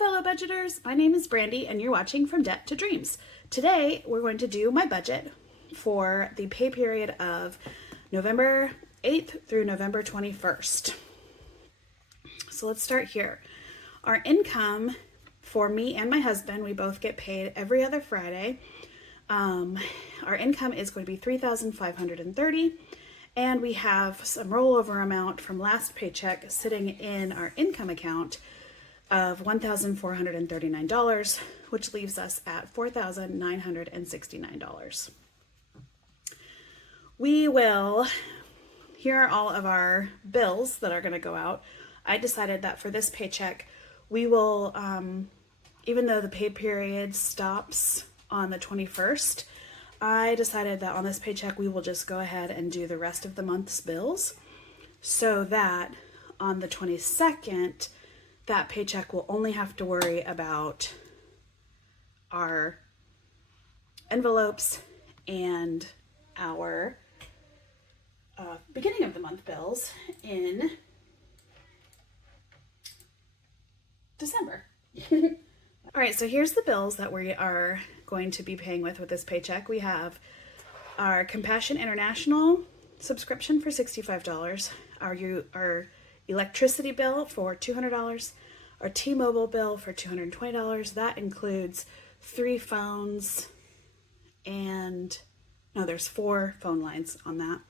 fellow budgeters, my name is Brandy and you're watching From Debt to Dreams. Today we're going to do my budget for the pay period of November 8th through November 21st. So let's start here. Our income for me and my husband, we both get paid every other Friday. Our income is going to be $3,530, and we have some rollover amount from last paycheck sitting in our income account of $1,439, which leaves us at $4,969. Here are all of our bills that are going to go out. I decided that for this paycheck, we will, even though the pay period stops on the 21st, I decided that on this paycheck, we will just go ahead and do the rest of the month's bills so that on the 22nd, that paycheck will only have to worry about our envelopes and our beginning of the month bills in December. All right, so here's the bills that we are going to be paying with this paycheck. We have our Compassion International subscription for $65, our electricity bill for $200, our T-Mobile bill for $220. That includes 3 phones and, no, there's 4 phone lines on that.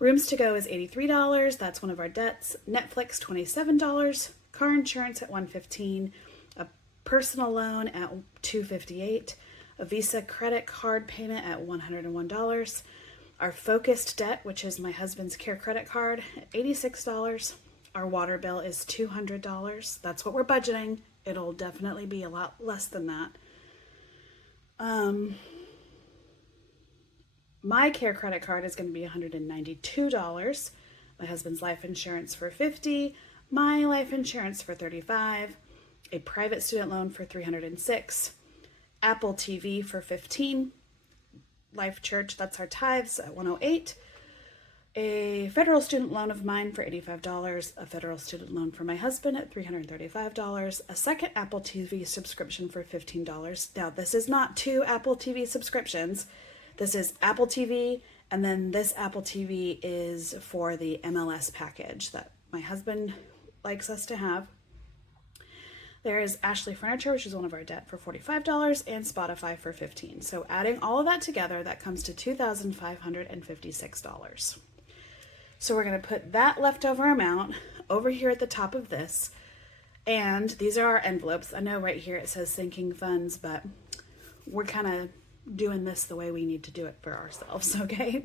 Rooms to go is $83. That's one of our debts. Netflix, $27. Car insurance at $115. A personal loan at $258. A Visa credit card payment at $101. Our focused debt, which is my husband's care credit card, at $86. Our water bill is $200. That's what we're budgeting. It'll definitely be a lot less than that. My care credit card is going to be $192. My husband's life insurance for $50. My life insurance for $35. A private student loan for $306. Apple TV for $15. Life Church, that's our tithes, at $108. A federal student loan of mine for $85. A federal student loan for my husband at $335. A second Apple TV subscription for $15. Now, this is not 2 Apple TV subscriptions. This is Apple TV, and then this Apple TV is for the MLS package that my husband likes us to have. There is Ashley Furniture, which is one of our debt, for $45, and Spotify for $15. So adding all of that together, that comes to $2,556. So we're going to put that leftover amount over here at the top of this, and these are our envelopes. I know right here it says sinking funds, but we're kind of doing this the way we need to do it for ourselves, okay?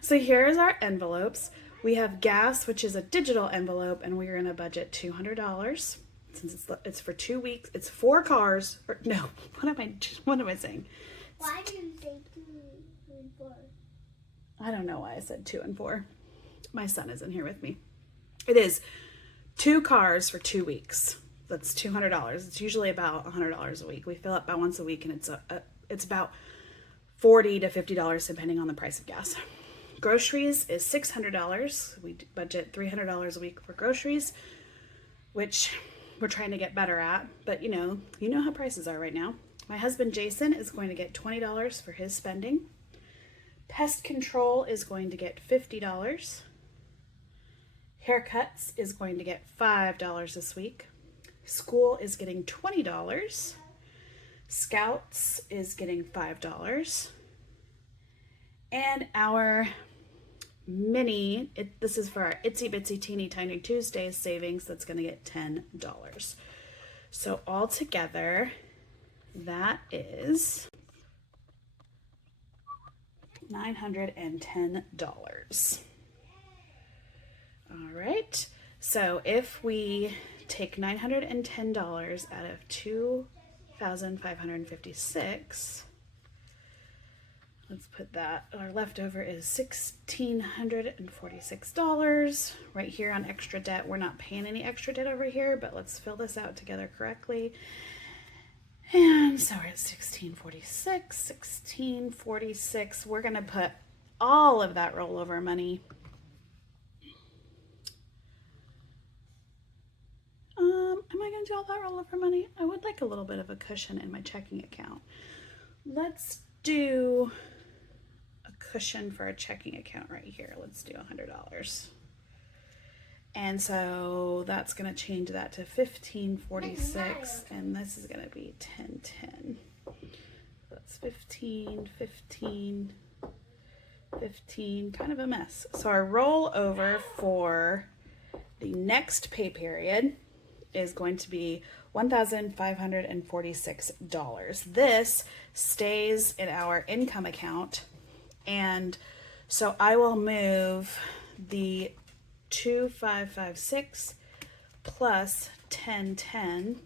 So here's our envelopes. We have gas, which is a digital envelope, and we're going to budget $200 since it's for 2 weeks. It's 4 cars. Or, no, what am I saying? Why did you say 2 and 4? I don't know why I said 2 and 4. My son isn't here with me. It is 2 cars for 2 weeks. That's $200. It's usually about $100 a week. We fill up about once a week, and it's about $40 to $50 depending on the price of gas. Groceries is $600. We budget $300 a week for groceries, which we're trying to get better at. But you know how prices are right now. My husband Jason is going to get $20 for his spending. Pest control is going to get $50. Haircuts is going to get $5 this week. School is getting $20. Scouts is getting $5. And our this is for our Itsy Bitsy Teeny Tiny Tuesdays savings, that's going to get $10. So all together, that is $910. All right. So if we take $910 out of $2,556, let's put that, our leftover is $1,646. Right here on extra debt, we're not paying any extra debt over here, but let's fill this out together correctly. And so we're at 1646. We're going to put all of that rollover money I I going to do all that rollover money? I would like a little bit of a cushion in my checking account. Let's do a cushion for a checking account right here. Let's do $100. And so that's going to change that to $15.46, and this is going to be $10.10. That's 15, 15, 15, kind of a mess. So our rollover for the next pay period is going to be $1,546. This stays in our income account, and so I will move the 2,556 plus 1010.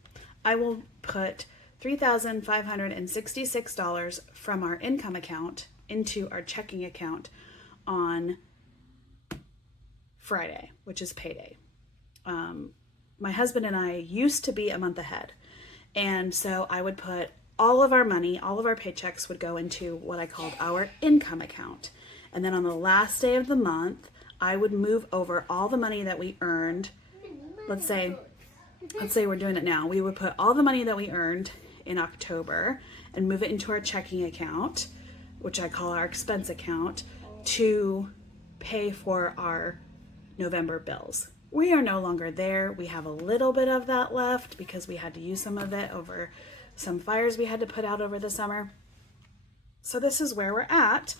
I will put $3,566 from our income account into our checking account on Friday, which is payday. My husband and I used to be a month ahead, and so I would put all of our money, all of our paychecks would go into what I called our income account, and then on the last day of the month I would move over all the money that we earned. Let's say we're doing it now. We would put all the money that we earned in October and move it into our checking account, which I call our expense account, to pay for our November bills. We are no longer there. We have a little bit of that left because we had to use some of it over some fires we had to put out over the summer. So this is where we're at.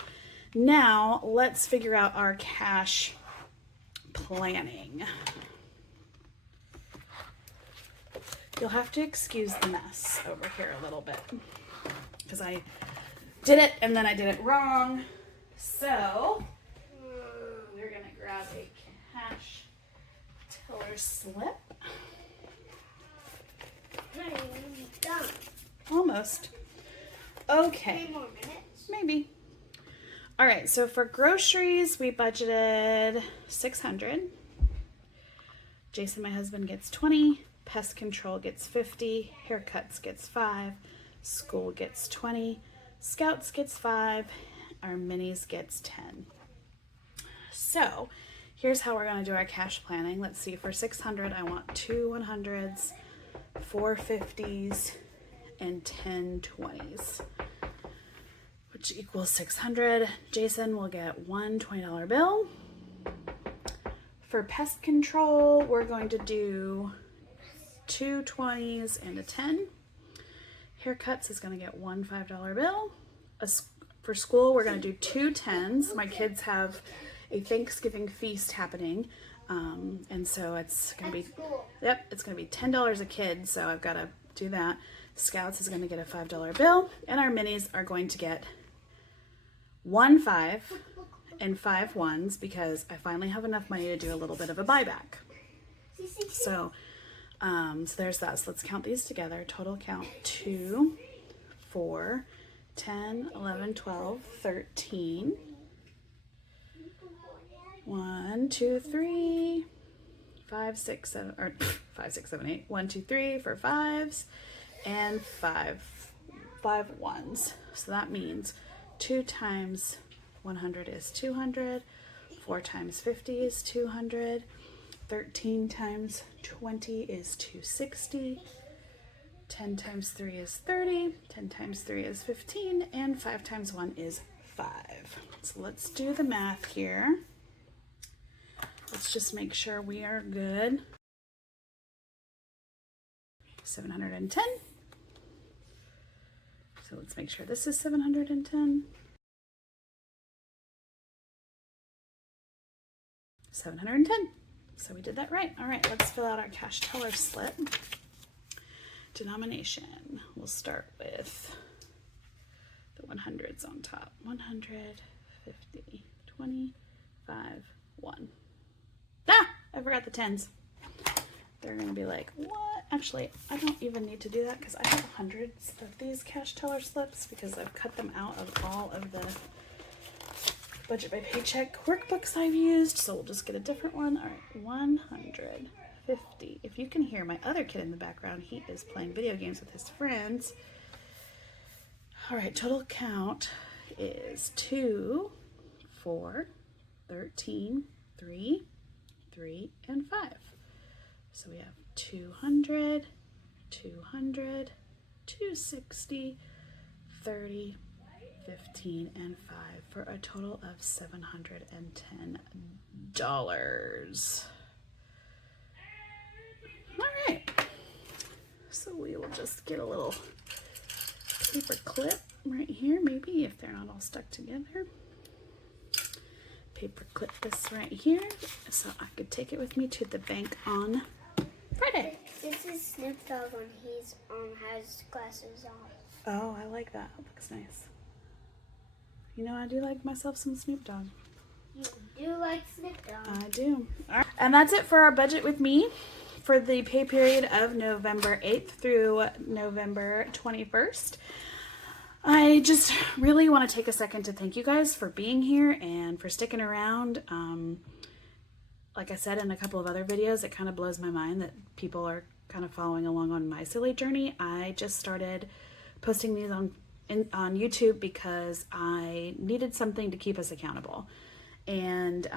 Now let's figure out our cash planning. You'll have to excuse the mess over here a little bit because I did it and then I did it wrong. So we're gonna grab a cash teller slip. Done. Almost. Okay. 3 more minutes. Maybe. All right, so for groceries, we budgeted $600. Jason, my husband, gets $20. Pest control gets $50. Haircuts gets $5. School gets $20. Scouts gets $5. Our minis gets $10. So here's how we're gonna do our cash planning. Let's see, for $600, I want 2 100s, 4 50s, and 10 20s. Which equals $600. Jason will get one $20 bill. For pest control, we're going to do 2 20s and a 10. Haircuts is going to get one $5 bill. For school, we're going to do 2 10s. My kids have a Thanksgiving feast happening, and so it's going to be, yep, it's going to be $10 a kid, so I've got to do that. Scouts is going to get a $5 bill, and our minis are going to get 1 5 and 5 1s because I finally have enough money to do a little bit of a buyback. So, so there's that. So let's count these together. Total count 2, 4, 10, 11, 12, 13. 1, 2, 3, 5, 6, 7, or 5, 6, 7, 8. 1, 2, 3 for 5s and 5 1s. So that means 2 times 100 is 200, 4 times 50 is 200, 13 times 20 is 260, 10 times 3 is 30, 10 times 3 is 15, and 5 times 1 is 5. So let's do the math here. Let's just make sure we are good. 710. So let's make sure this is 710. 710. So we did that right. All right, let's fill out our cash teller slip. Denomination. We'll start with the 100s on top. 100, 50, 20, 5, 1. Ah! I forgot the 10s. They're gonna be like, what? Actually, I don't even need to do that because I have hundreds of these cash teller slips because I've cut them out of all of the budget by paycheck workbooks I've used. So we'll just get a different one. All right, 150. If you can hear my other kid in the background, he is playing video games with his friends. All right, total count is 2, 4, 13, 3, 3, and 5. So we have 200, 200, 260, 30, 15, and 5 for a total of $710. All right. So we will just get a little paper clip right here, maybe if they're not all stuck together. Paper clip this right here so I could take it with me to the bank on Friday. This is Snoop Dogg when he's has glasses on. Oh, I like that. That looks nice. You know, I do like myself some Snoop Dogg. You do like Snoop Dogg. I do. All right. And that's it for our budget with me for the pay period of November 8th through November 21st. I just really want to take a second to thank you guys for being here and for sticking around. Like I said in a couple of other videos, it kind of blows my mind that people are kind of following along on my silly journey. I just started posting these on YouTube because I needed something to keep us accountable. And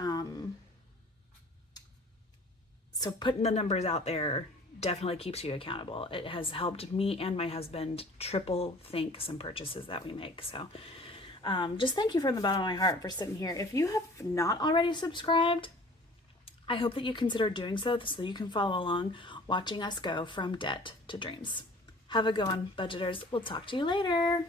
so putting the numbers out there definitely keeps you accountable. It has helped me and my husband triple think some purchases that we make. So just thank you from the bottom of my heart for sitting here. If you have not already subscribed, I hope that you consider doing so you can follow along watching us go from debt to dreams. Have a good one, budgeters. We'll talk to you later.